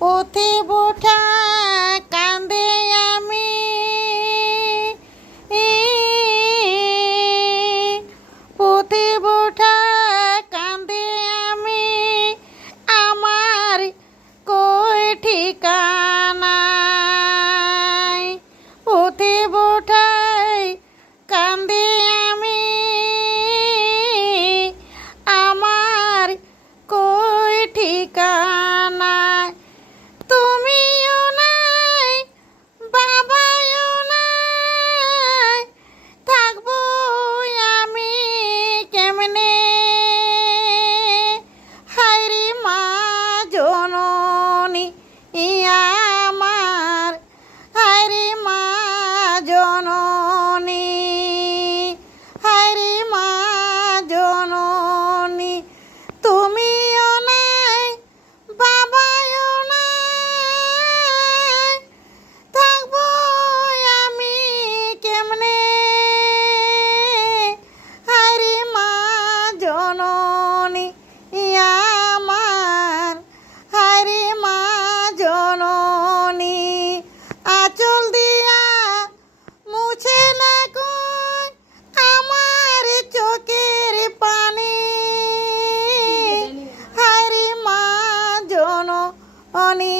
পথে বোঠা কান্দে আমি পথে বোঠা কান্দে আমি আমার কই ঠিকানায় পথে বোঠায় কান্দে আমি আমার কই ঠিকানায় তুমিও নাই বাবাও নাই থাকবো আমি কেমনে হায়রে মা জননী আমার হায়রে মা জননী হায়রে মা জননী তুমিও নাই বাবাও নাই থাকবো আমি কেমনে হায়রে মা জননী আমার হায়রে মা জননী আঁচল দিয়া মুছে না কই আমার চোখের পানি হায়রে মা জননী